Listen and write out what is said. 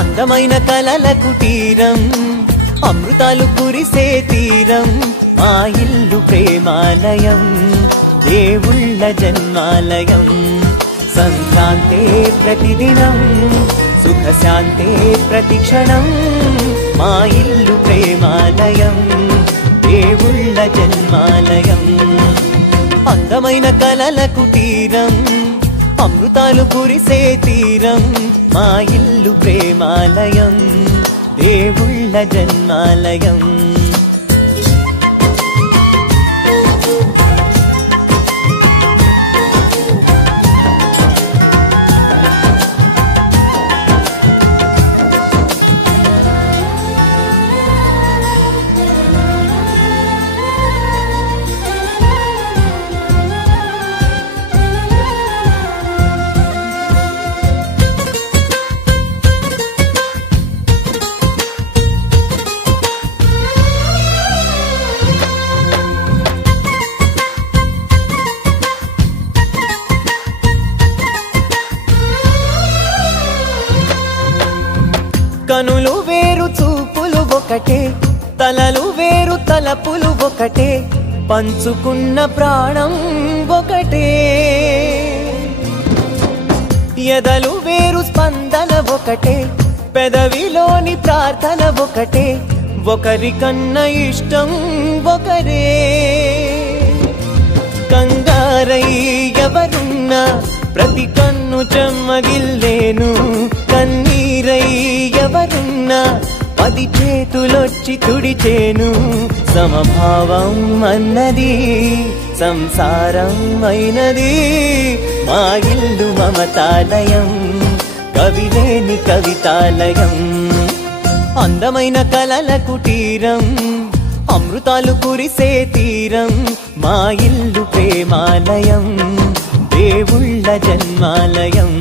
అందమైన కలల కుటీరం అమృతాలు కురిసే తీరం మా ఇల్లు ప్రేమాలయం దేవుళ్ళ జన్మాలయం సంక్రాంతే ప్రతిదినం సుఖశాంతే ప్రతిక్షణం మా ఇల్లు ప్రేమాలయం దేవుళ్ళ జన్మాలయం అందమైన కలల కుటీరం అమృతాలు కురిసే తీరం మా ఇల్లు ప్రేమాలయం దేవుళ్ళ జన్మాలయం కనులు వేరు చూపులు ఒకటే తలలు వేరు తలపులు ఒకటే పంచుకున్న ప్రాణం ఒకటే ఎదలు వేరు స్పందన ఒకటే పెదవిలోని ప్రార్థన ఒకటే ఒకరికన్నా ఇష్టం ఒకరే కంగారై ఎవరున్నా ప్రతి కన్ను చెమ్మగిల్లేను కన్నీరై ఎవరున్నా 10 చేతులొచ్చి తుడిచేను సమభావం అన్నది సంసారం అయినది మా ఇల్లు మమతాలయం కవిలేని కవితాలయం అందమైన కలల కుటీరం అమృతాలు కురిసే తీరం మా ఇల్లు ప్రేమాలయం దేవుళ్ళ జన్మాలయం